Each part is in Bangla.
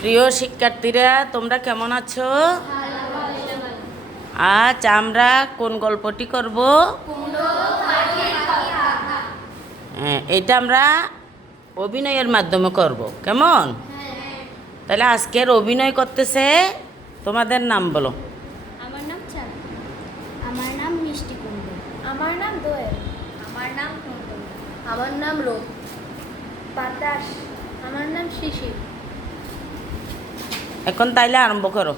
প্রিয় শিক্ষার্থীরা, তোমরা কেমন আছো? আজ আমরা কোন গল্পটি করব? এটা আমরা অভিনয়ের মাধ্যমে করব, কেমন? তাহলে আজকের অভিনয় করতেছে, তোমাদের নাম বলো। আমার নাম চাঁদ। আমার নাম মিষ্টি কুমড়ো। আমার নাম দোয়েল। আমার নাম নতুন। আমার নাম রোদ। বাতাস। আমার নাম শিশির। এখন তাইলে আরম্ভ করো।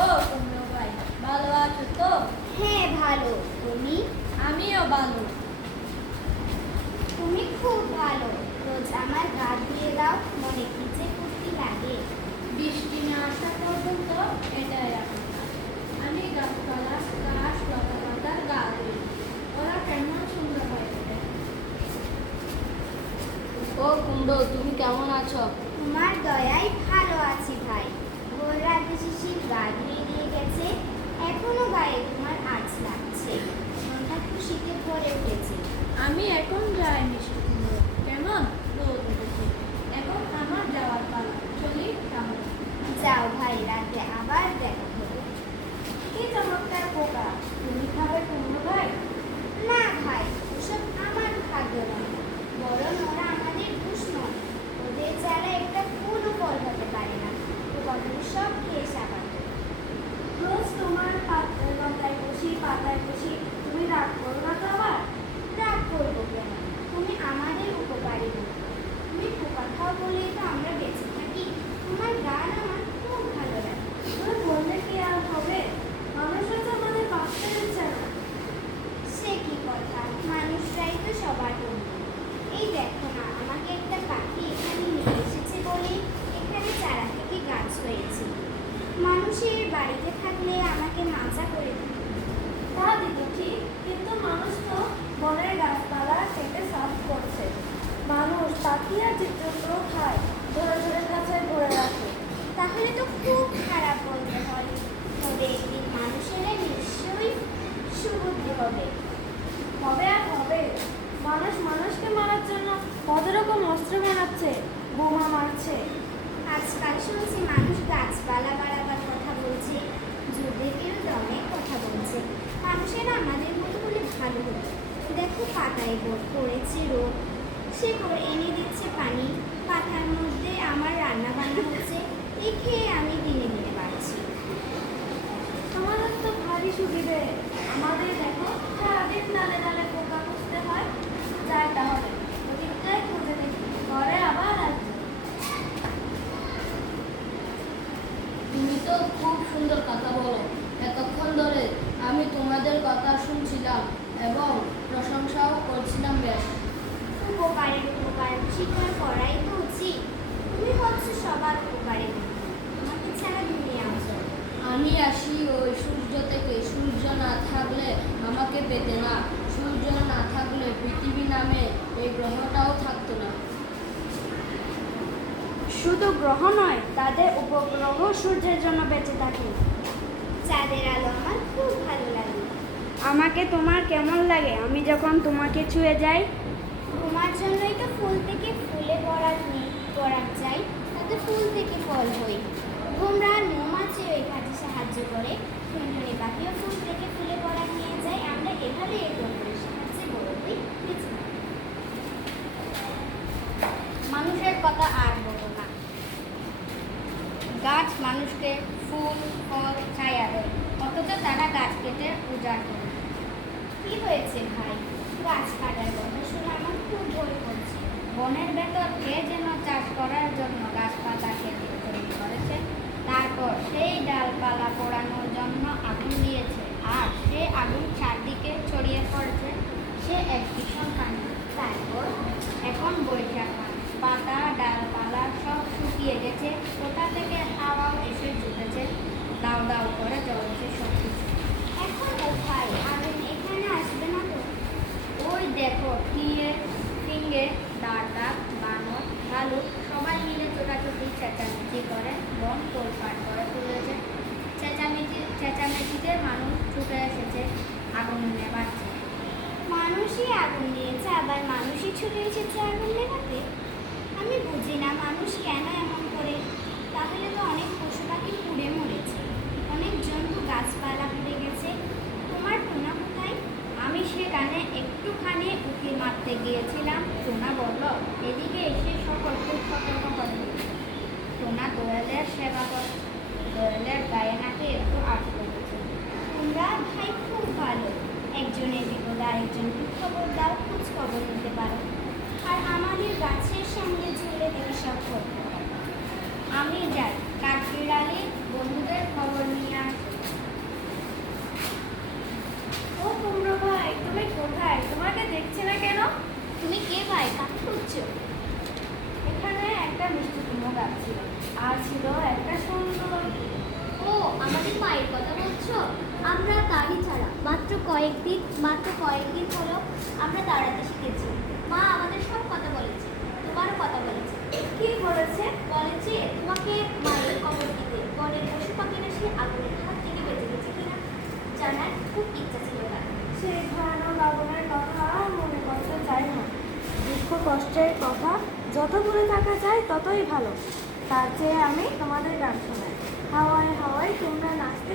ও কুমড়ো ভাই, ভালো আছো তো? হ্যাঁ ভালো। তুমি? আমিও ভালো। তুমি খুব ভালো। রোজ আমার গা ধুয়ে দাও, মনে কি যে ফুর্তি লাগে। বৃষ্টি না আসা পর্যন্ত এটাই আমি গাছপালা ঘাস লতা পাতার গা ধুই। ওরা কেমন সুন্দর হয়ে ওঠে। ও কুমড়ো, তুমি কেমন আছো? তোমার দয়ায় ভালো আছি ভাই। ভোর রাতে শিশির গা ধুয়ে দিয়ে গেছে, এখনো গায়ে তোমার আঁচ লাগছে। মনটা খুশিতে ভরে উঠেছে। আমি এখন যাই মিষ্টি কুমড়ো। কেমন রোদ উঠেছে, এখন আমার যাওয়ার পালা। চলি তাহলে। যাও ভাই, রাতে আবার দেখা হবে। কি চমৎকার পোকা, তুমি খাবে কুমড়ো ভাই? না ভাই, ওসব আমার খাদ্য নয়, বরং ওরা আমাদের দুশমন। ওদের ছাড়া একটা ফুলও ফল হতে পারে না। পোকাগুলো সব খেয়ে সাবান। রোজ তোমার লতায় বসি, পাতায় বসি, তুমি রাগ করো না তো আবার? রাগ করবো কেন? তুমি আমাদের উপকারী বলো। তুমি পোকা খাও বলেই তো আমরা বেঁচে থাকি। তোমার গান আমার খুব ভালো লাগে। তুমি বললে কি আর হবে? মানুষরা তো আমাদের বাঁচতে দিচ্ছে না। সে কি কথা, মানুষরাই তো সবার বন্ধু। এই দেখো না, আমাকে একটা পাখি এখানে নিয়ে এসেছে বলেই এখানে চারা থেকে গাছ হয়েছে। মানুষের বাড়িতে থাকলে আমাকে মাচা করে দিত। তা দিত ঠিক, কিন্তু মানুষ তো বনের গাছপালা কেটে সাফ করছে। মানুষ পাখি আর জীবজন্তু খায়, ধরে ধরে কাছে ধরে রাখে। তাহলে তো খুব খারাপ বলতে হয়। তবে একদিন মানুষেরা নিশ্চয়ই সুবুদ্ধি হবে। হবে আর হবে। মানুষ মানুষকে মারার জন্য কত রকম অস্ত্র বানাচ্ছে, বোমা মারছে। আজকাল শুনছি মানুষ গাছপালা বাড়াবার কথা বলছে, যুদ্ধের দমে কথা বলছে। মানুষেরা আমাদের মতো হলে ভালো হতো। দেখো পাতায় পড়েছে রোদ, সে এনে দিচ্ছে পানি। পাতার মধ্যে আমার রান্না বান্না হচ্ছে, এই খেয়ে আমি দিনে দিনে বাড়ছি। আমাদের তো ভারী সুবিধে। আমাদের দেখো সারাদিন ডালে ডালে পোকা খুঁজতে হয়। যাই তাহলে ওদিকটাই খুঁজে দেখি, ঘরে আবার আসবো। তুমি তো খুব সুন্দর কথা বলো। এতক্ষণ ধরে আমি তোমাদের কথা শুনছিলাম এবং প্রশংসাও করছিলাম। বেশ, উপকারের উপকার স্বীকার করাই তো উচিত। তুমি হচ্ছে সবার উপকারে, তোমাকে ছাড়া দুনিয়া অচল। আমি আসি ওই সূর্য থেকে। সূর্য না থাকলে আমাকে পেতে না। সূর্য না থাকলে পৃথিবী নামে এই গ্রহটাও থাকতো না। শুধু গ্রহ নয়, তাদের উপগ্রহ সূর্যের জন্য বেঁচে থাকে। চাঁদের আলো আমার খুব ভালো লাগে। আমাকে তোমার কেমন লাগে আমি যখন তোমাকে ছুঁয়ে যাই? তোমার জন্যই তো ফুল থেকে ফুলে পরাগ যাই, তাতে ফুল থেকে ফল হই। তোমরা মৌমাছিও এই কাজে সাহায্য করে। টুনটুনি পাখিও ফুল থেকে ফুলে পরাগ নিয়ে যায়। আমরা এভাবে এই প্রকৃতির সাহায্যে বড় হই, বেঁচে থাকি। মানুষের কথা আর বলো না। গাছ মানুষকে ফুল ফল ছায়া দেয়, অথচ তারা গাছ কেটে উজাড় করে। কি হয়েছে ভাই? গাছ কাটার কথা শুনে আমার খুব ভয় করছে। বনের ভেতর কে যেন চাষ করার জন্য গাছপালা কেটে তৈরি করেছে, তারপর সেই ডালপালা পোড়ানোর জন্য আগুন দিয়েছে, আর সে আগুন চারদিকে ছড়িয়ে পড়েছে। সে এক ভীষণ কাণ্ড। তারপর এখন বৈশাখ মাস, পাতা ডালপালা সব শুকিয়ে গেছে, কোথা থেকে হাওয়াও এসে জুটেছে, দাও দাও করে জ্বলছে সব কিছু। এখন ও ভাই, আগুন এখানে আসবে না তো? ওই দেখো ফিঙ্গে দাঁড়া বানর ভালুক সবাই মিলে ছোটাছুটি চেঁচামেচি করে বন তোলপাড় করে তুলেছে। চেঁচামেচিতে মানুষ ছুটে এসেছে আগুন নেভাচ্ছে। মানুষই আগুন দিয়েছে, আবার মানুষই ছুটে এসেছে আগুন নেভাতে। আমি বুঝি না মানুষ কেন এমন করে। না দয়ালের সেবা করছো, দয়ালের গায়ে নাকি একটু আট লেগেছে। তোমরা ভাই খুব ভালো, একজনের বিপদ আরেকজনকে খবর দাও, খোঁজ খবর নিতে পারো, আর আমাদের গাছের সঙ্গে ঝুলে থেকে সব করতে পারো। আমি যাই কাঠবিড়ালি বন্ধুদের খবর নিয়ে আসি। ও কুমড়ো ভাই, তুমি কোথায়? তোমাকে দেখছি না কেন? তুমি কে ভাই, কাকে খুঁজছো? এখানে একটা মিষ্টি কুমড়ো গাছ ছিল, আর ছিল একটা সুন্দর। ও আমাদের মায়ের কথা বলছো? আমরা তারই ছাড়া মাত্র কয়েকদিন হলো আমরা দাঁড়াতে শিখেছি। মা আমাদের সব কথা বলেছে, তোমারও কথা বলেছে। কি বলেছে? বলেছে তোমাকে মায়ের কবর দিতে বনের পশু পাখিরা সে আগুনের হাত থেকে বেঁচে গেছে কিনা জানার খুব ইচ্ছা ছিল তার। সেই ভয়ানক আগুনের কথা আর মনে করতে চাই না। দুঃখ কষ্টের কথা যত দূরে থাকা যায় ততই ভালো। তার চেয়ে আমি তোমাদের গান শোনাই। হাওয়ায় হাওয়ায় তোমরা নাচতে